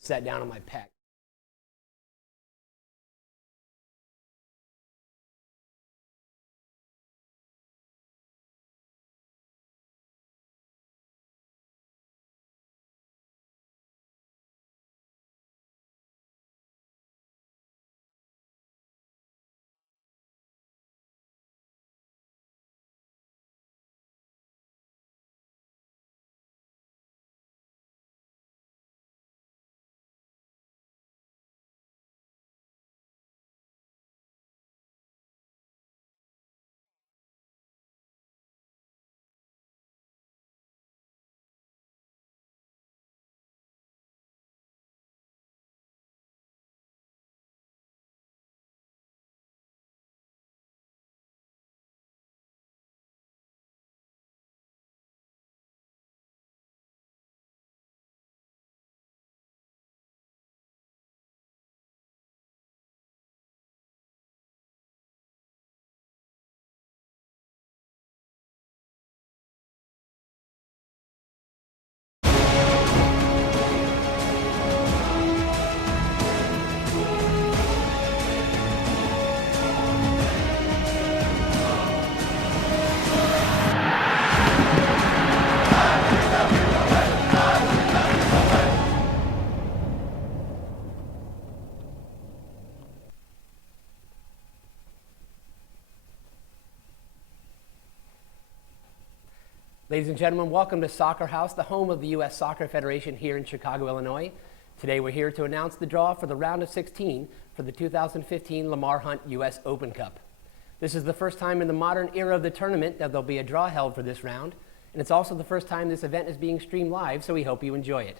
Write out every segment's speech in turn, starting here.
Sat down on my pec. Ladies and gentlemen, welcome to Soccer House, the home of the U.S. Soccer Federation here in Chicago, Illinois. Today we're here to announce the draw for the round of 16 for the 2015 Lamar Hunt U.S. Open Cup. This is the first time in the modern era of the tournament that there'll be a draw held for this round, and it's also the first time this event is being streamed live, so we hope you enjoy it.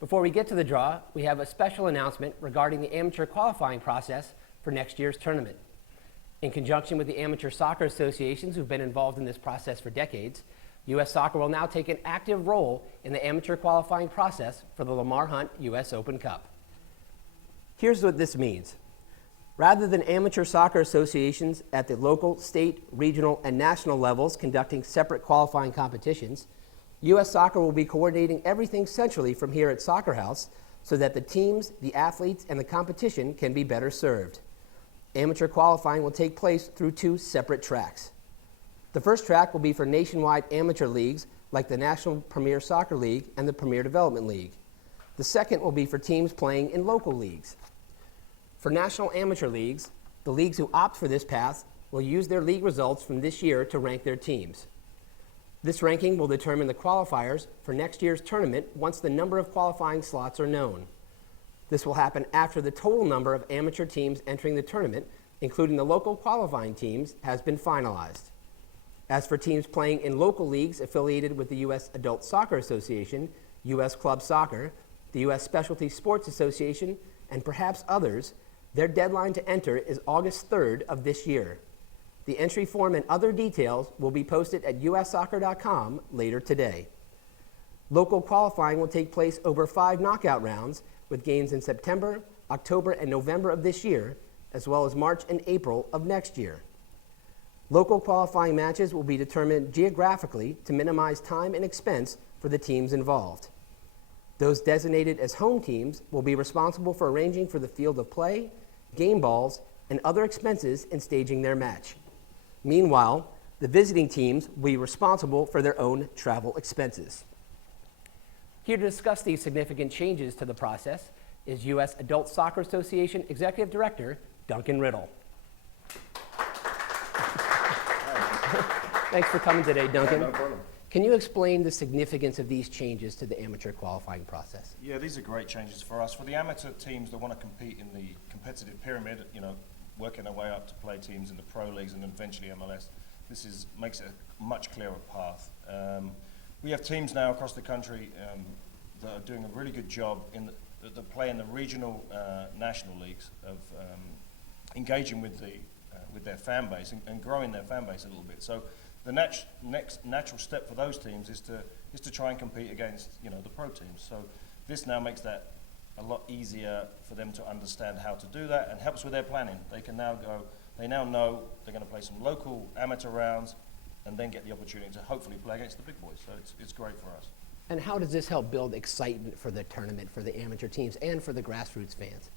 Before we get to the draw, we have a special announcement regarding the amateur qualifying process for next year's tournament. In conjunction with the amateur soccer associations who've been involved in this process for decades, U.S. Soccer will now take an active role in the amateur qualifying process for the Lamar Hunt U.S. Open Cup. Here's what this means. Rather than amateur soccer associations at the local, state, regional, and national levels conducting separate qualifying competitions, U.S. Soccer will be coordinating everything centrally from here at Soccer House so that the teams, the athletes, and the competition can be better served. Amateur qualifying will take place through two separate tracks. The first track will be for nationwide amateur leagues like the National Premier Soccer League and the Premier Development League. The second will be for teams playing in local leagues. For national amateur leagues, the leagues who opt for this path will use their league results from this year to rank their teams. This ranking will determine the qualifiers for next year's tournament once the number of qualifying slots are known. This will happen after the total number of amateur teams entering the tournament, including the local qualifying teams, has been finalized. As for teams playing in local leagues affiliated with the U.S. Adult Soccer Association, U.S. Club Soccer, the U.S. Specialty Sports Association, and perhaps others, their deadline to enter is August 3rd of this year. The entry form and other details will be posted at ussoccer.com later today. Local qualifying will take place over 5 knockout rounds with games in September, October, and November of this year, as well as March and April of next year. Local qualifying matches will be determined geographically to minimize time and expense for the teams involved. Those designated as home teams will be responsible for arranging for the field of play, game balls, and other expenses in staging their match. Meanwhile, the visiting teams will be responsible for their own travel expenses. Here to discuss these significant changes to the process is U.S. Adult Soccer Association Executive Director Duncan Riddle. Thanks for coming today, Duncan. Yeah, no problem. Can you explain the significance of these changes to the amateur qualifying process? Yeah, these are great changes for us. For the amateur teams that want to compete in the competitive pyramid, working their way up to play teams in the pro leagues and eventually MLS, this makes it a much clearer path. We have teams now across the country that are doing a really good job that play in the regional national leagues of engaging with their fan base and growing their fan base a little bit. So the next natural step for those teams is to try and compete against the pro teams. So this now makes that a lot easier for them to understand how to do that and helps with their planning. They now know they're going to play some local amateur rounds and then get the opportunity to hopefully play against the big boys. So it's great for us. And how does this help build excitement for the tournament, for the amateur teams, and for the grassroots fans?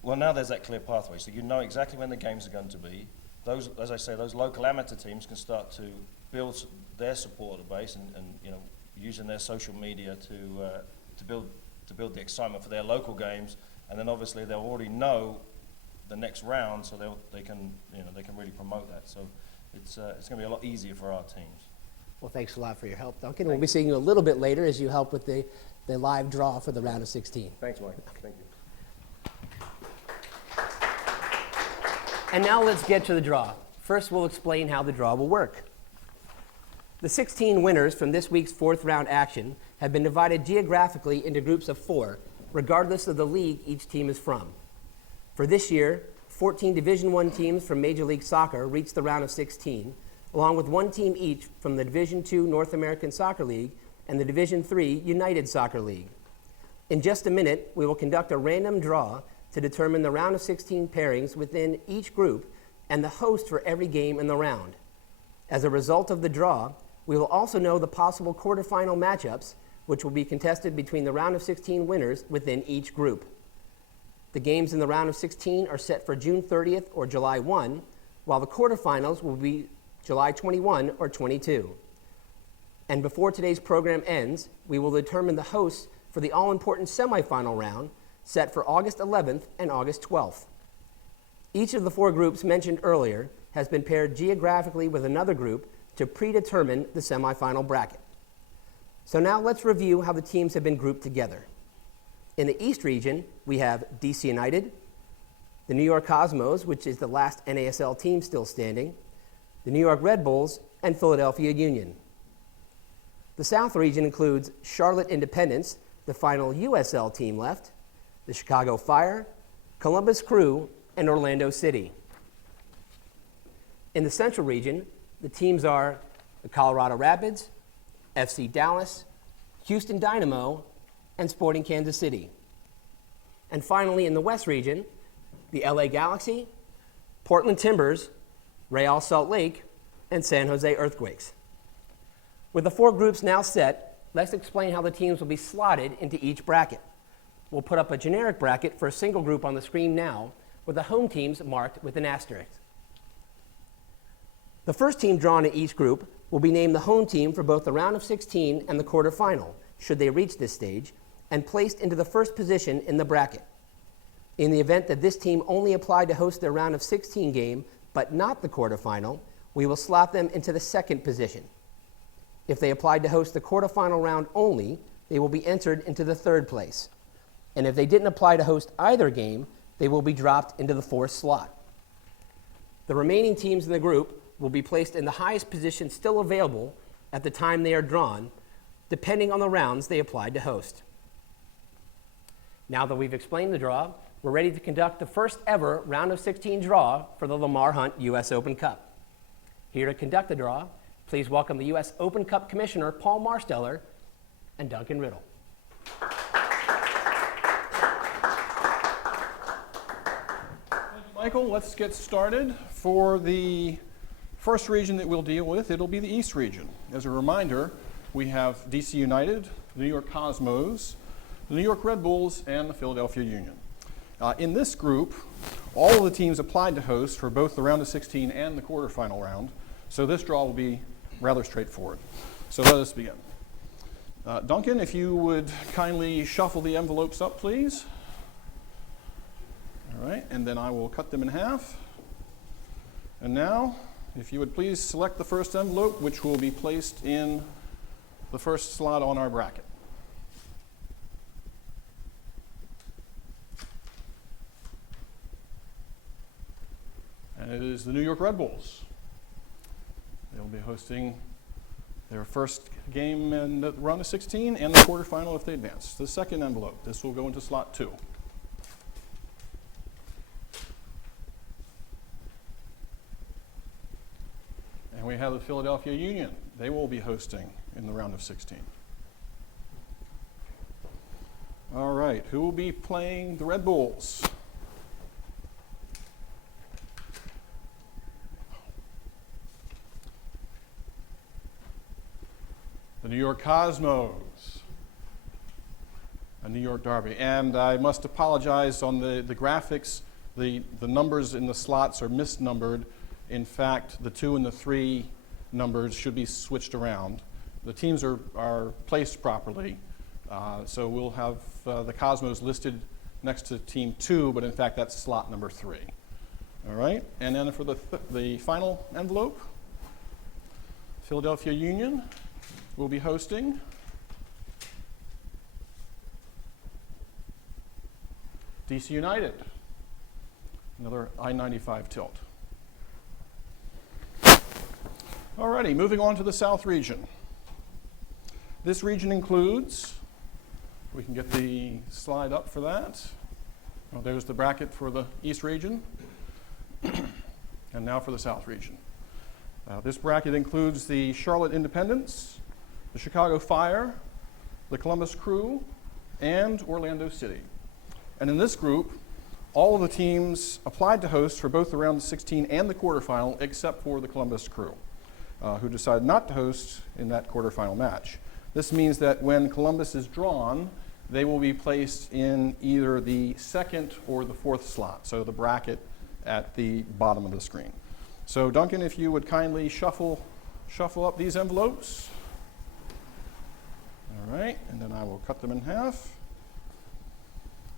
Well, now there's that clear pathway, so you know exactly when the games are going to be. Those, as I say, those local amateur teams can start to build their supporter base and using their social media to build the excitement for their local games, and then obviously they'll already know the next round, so they can really promote that. So it's going to be a lot easier for our teams. Well, thanks a lot for your help, Duncan. We'll be seeing you a little bit later as you help with the live draw for the round of 16. Thanks, Mike. Thank you. And now let's get to the draw. First, we'll explain how the draw will work. The 16 winners from this week's fourth round action have been divided geographically into groups of 4, regardless of the league each team is from. For this year, 14 Division I teams from Major League Soccer reached the round of 16, along with 1 team each from the Division II North American Soccer League and the Division III United Soccer League. In just a minute, we will conduct a random draw to determine the round of 16 pairings within each group and the host for every game in the round. As a result of the draw, we will also know the possible quarterfinal matchups, which will be contested between the round of 16 winners within each group. The games in the round of 16 are set for June 30th or July 1, while the quarterfinals will be July 21 or 22. And before today's program ends, we will determine the hosts for the all-important semifinal round, set for August 11th and August 12th. Each of the 4 groups mentioned earlier has been paired geographically with another group to predetermine the semifinal bracket. So now let's review how the teams have been grouped together. In the East region, we have DC United, the New York Cosmos, which is the last NASL team still standing, the New York Red Bulls, and Philadelphia Union. The South region includes Charlotte Independence, the final USL team left, the Chicago Fire, Columbus Crew, and Orlando City. In the Central region, the teams are the Colorado Rapids, FC Dallas, Houston Dynamo, and Sporting Kansas City. And finally, in the West region, the LA Galaxy, Portland Timbers, Real Salt Lake, and San Jose Earthquakes. With the 4 groups now set, let's explain how the teams will be slotted into each bracket. We'll put up a generic bracket for a single group on the screen now, with the home teams marked with an asterisk. The first team drawn in each group will be named the home team for both the round of 16 and the quarterfinal, should they reach this stage, and placed into the first position in the bracket. In the event that this team only applied to host their round of 16 game, but not the quarterfinal, we will slot them into the second position. If they applied to host the quarterfinal round only, they will be entered into the third place. And if they didn't apply to host either game, they will be dropped into the 4th slot. The remaining teams in the group will be placed in the highest position still available at the time they are drawn, depending on the rounds they applied to host. Now that we've explained the draw, we're ready to conduct the first ever round of 16 draw for the Lamar Hunt U.S. Open Cup. Here to conduct the draw, please welcome the U.S. Open Cup Commissioner Paul Marsteller and Duncan Riddle. Michael, let's get started. For the first region that we'll deal with, it'll be the East region. As a reminder, we have DC United, the New York Cosmos, the New York Red Bulls, and the Philadelphia Union. In this group, all of the teams applied to host for both the round of 16 and the quarterfinal round, so this draw will be rather straightforward. So let us begin. Duncan, if you would kindly shuffle the envelopes up, please. All right, and then I will cut them in half. And now, if you would please select the first envelope, which will be placed in the first slot on our bracket. And it is the New York Red Bulls. They'll be hosting their first game in the round of 16 and the quarterfinal if they advance. The second envelope, this will go into slot 2. And we have the Philadelphia Union. They will be hosting in the round of 16. All right, who will be playing the Red Bulls? The New York Cosmos. New York Derby. And I must apologize on the graphics. The numbers in the slots are misnumbered. In fact, the 2 and the 3 numbers should be switched around. The teams are placed properly. So we'll have the Cosmos listed next to team 2, but in fact that's slot number 3. All right, and then for the final envelope, Philadelphia Union will be hosting DC United, another I-95 tilt. All righty, moving on to the South region. This region includes, we can get the slide up for that. Well, there's the bracket for the East region. And now for the South region. This bracket includes the Charlotte Independents, the Chicago Fire, the Columbus Crew, and Orlando City. And in this group, all of the teams applied to host for both the round of 16 and the quarterfinal, except for the Columbus Crew, who decided not to host in that quarterfinal match. This means that when Columbus is drawn, they will be placed in either the 2nd or the 4th slot, so the bracket at the bottom of the screen. So Duncan, if you would kindly shuffle up these envelopes. All right, and then I will cut them in half.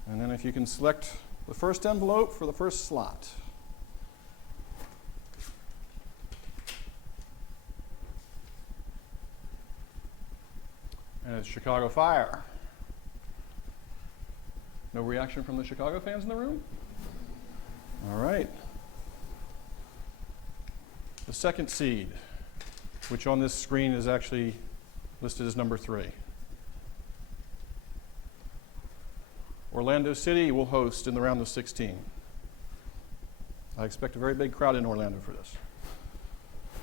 And then if you can select the first envelope for the first slot. And it's Chicago Fire. No reaction from the Chicago fans in the room? All right. The second seed, which on this screen is actually listed as number 3. Orlando City will host in the round of 16. I expect a very big crowd in Orlando for this.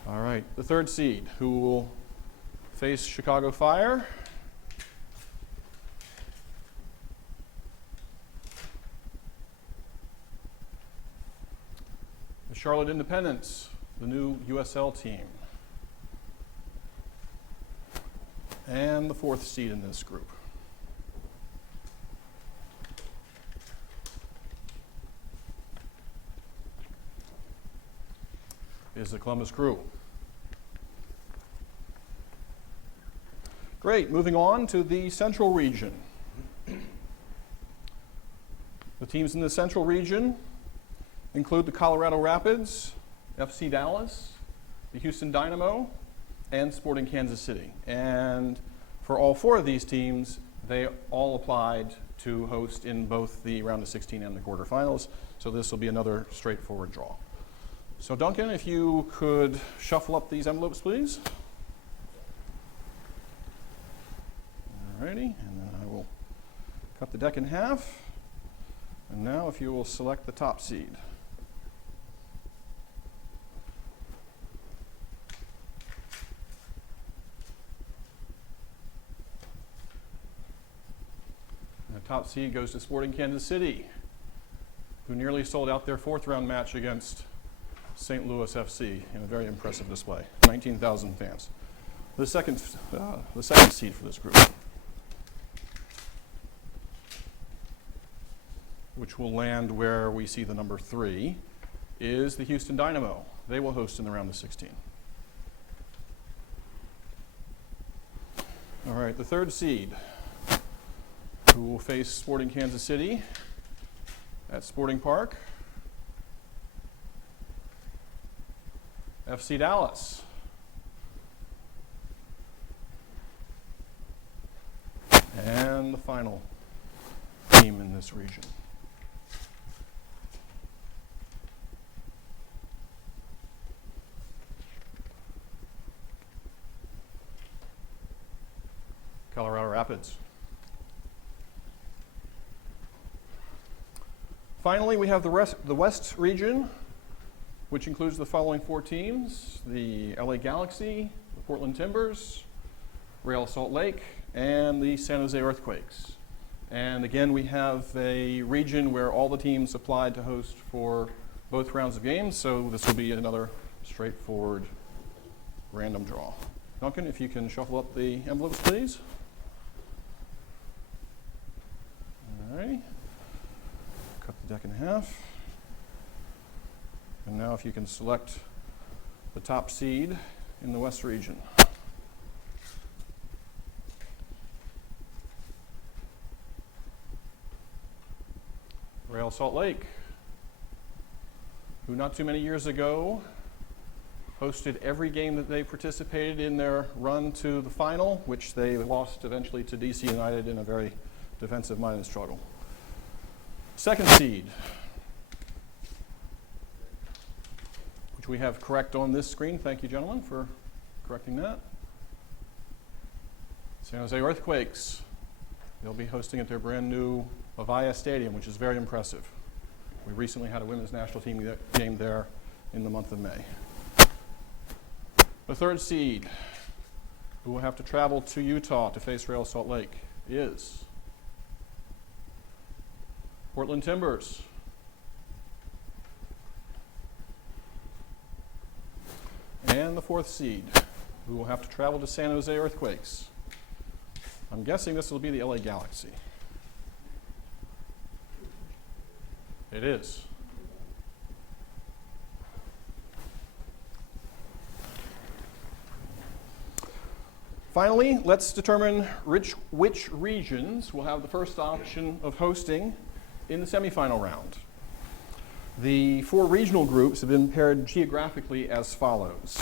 All right, the third seed, who will face Chicago Fire. The Charlotte Independents, the new USL team. And the 4th seed in this group. Is the Columbus Crew. Great, moving on to the Central region. The teams in the Central region include the Colorado Rapids, FC Dallas, the Houston Dynamo, and Sporting Kansas City. And for all 4 of these teams, they all applied to host in both the round of 16 and the quarterfinals, so this will be another straightforward draw. So Duncan, if you could shuffle up these envelopes, please. All righty, and then I will cut the deck in half. And now if you will select the top seed. And the top seed goes to Sporting Kansas City, who nearly sold out their 4th round match against St. Louis FC in a very impressive display. 19,000 fans. The second seed for this group, which will land where we see the number 3, is the Houston Dynamo. They will host in the round of 16. All right, the third seed, who will face Sporting Kansas City at Sporting Park. FC Dallas. And the final team in this region. Colorado Rapids. Finally, we have the West region, which includes the following 4 teams: the LA Galaxy, the Portland Timbers, Real Salt Lake, and the San Jose Earthquakes. And again, we have a region where all the teams applied to host for both rounds of games, so this will be another straightforward random draw. Duncan, if you can shuffle up the envelopes, please. deck in half. And now if you can select the top seed in the West region. Real Salt Lake, who not too many years ago hosted every game that they participated in their run to the final, which they lost eventually to DC United in a very defensive-minded struggle. Second seed, which we have correct on this screen. Thank you, gentlemen, for correcting that. San Jose Earthquakes. They'll be hosting at their brand new Avaya Stadium, which is very impressive. We recently had a women's national team game there in the month of May. The third seed, who will have to travel to Utah to face Real Salt Lake, is Portland Timbers. And the fourth seed, who will have to travel to San Jose Earthquakes. I'm guessing this will be the LA Galaxy. It is. Finally, let's determine which regions will have the first option of hosting in the semifinal round. The four regional groups have been paired geographically as follows.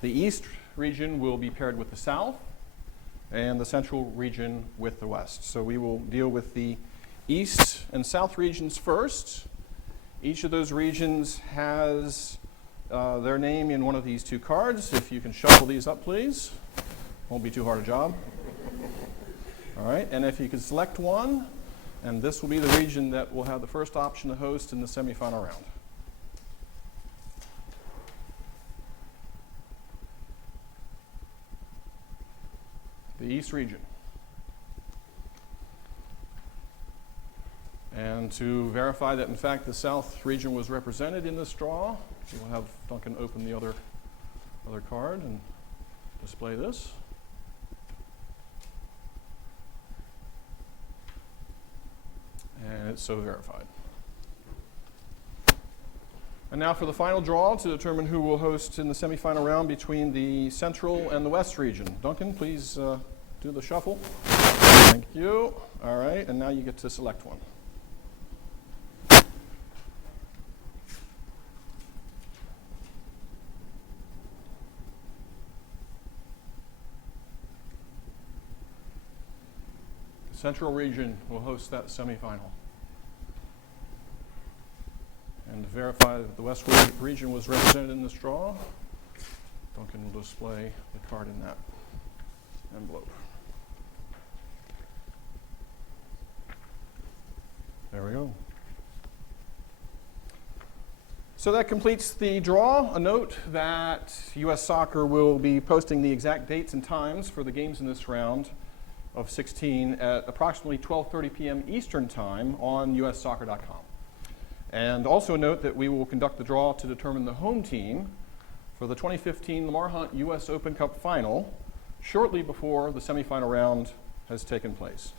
The East region will be paired with the South, and the Central region with the West. So we will deal with the East and South regions first. Each of those regions has their name in one of these two cards. If you can shuffle these up, please. Won't be too hard a job. All right, and if you can select one, and this will be the region that will have the first option to host in the semifinal round. The East region. And to verify that, in fact, the South region was represented in this draw, we'll have Duncan open the other card and display this. And it's so verified. And now for the final draw to determine who will host in the semifinal round between the Central and the West region. Duncan, please do the shuffle. Thank you. All right, and now you get to select one. The Central region will host that semifinal. And to verify that the West region was represented in this draw, Duncan will display the card in that envelope. There we go. So that completes the draw. A note that U.S. Soccer will be posting the exact dates and times for the games in this round of 16 at approximately 12:30 p.m. Eastern Time on ussoccer.com. And also note that we will conduct the draw to determine the home team for the 2015 Lamar Hunt U.S. Open Cup Final shortly before the semifinal round has taken place.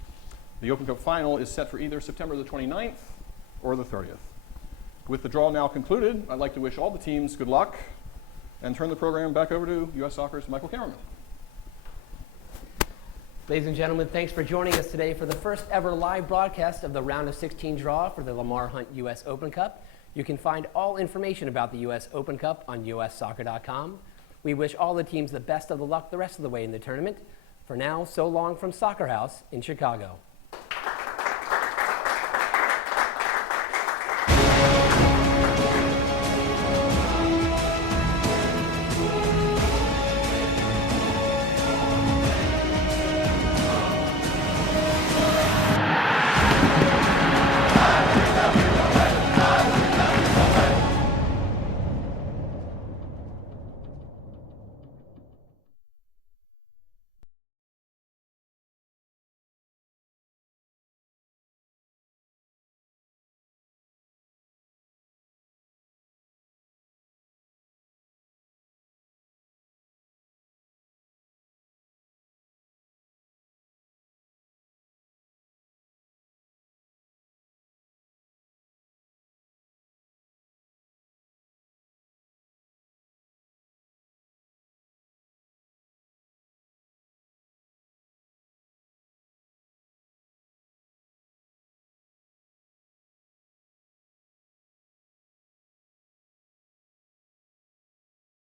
The Open Cup Final is set for either September the 29th or the 30th. With the draw now concluded, I'd like to wish all the teams good luck and turn the program back over to U.S. Soccer's Michael Cameron. Ladies and gentlemen, thanks for joining us today for the first ever live broadcast of the round of 16 draw for the Lamar Hunt U.S. Open Cup. You can find all information about the U.S. Open Cup on ussoccer.com. We wish all the teams the best of the luck the rest of the way in the tournament. For now, so long from Soccer House in Chicago.